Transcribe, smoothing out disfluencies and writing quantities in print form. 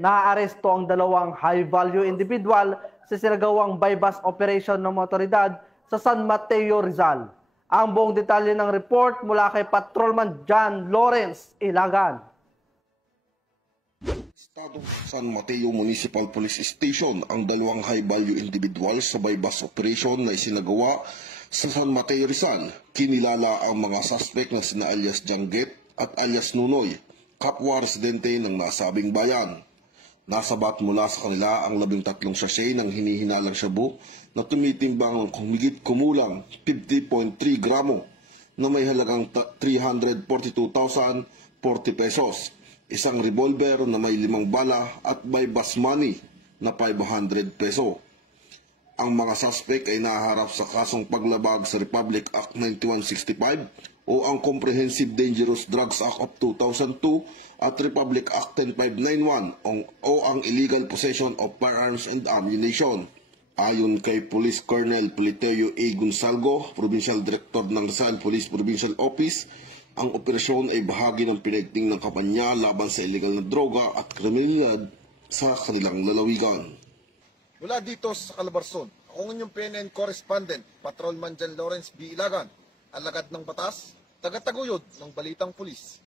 Naaresto ang dalawang high-value individual sa sinagawang bypass operation ng mga otoridad sa San Mateo, Rizal. Ang buong detalye ng report mula kay Patrolman John Lawrence Ilagan. Estado San Mateo Municipal Police Station ang dalawang high-value individual sa bypass operation na isinagawa sa San Mateo, Rizal. Kinilala ang mga suspect na sina alias Jangget at alias Nunoy, kapwa residente ng nasabing bayan. Nasabat mula sa kanila ang 13 sachet ng hinihinalang shabu na tumitimbang humigit kumulang 50.3 gramo na may halagang 342,040 pesos. Isang revolver na may 5 bala at bypass money na 500 peso. Ang mga suspect ay naharap sa kasong paglabag sa Republic Act 9165 o ang Comprehensive Dangerous Drugs Act of 2002 at Republic Act 10591 o ang Illegal Possession of Firearms and Ammunition. Ayon kay Police Colonel Politeo A. Gonsalgo, Provincial Director ng Rizal Police Provincial Office, ang operasyon ay bahagi ng pinagting ng kampanya laban sa illegal na droga at kriminalidad sa kanilang lalawigan. Mula dito sa Calabarzon, ako inyong PNN Correspondent, Patrolman John Lawrence B. Ilagan, alagad ng batas, tagataguyod ng Balitang Pulis.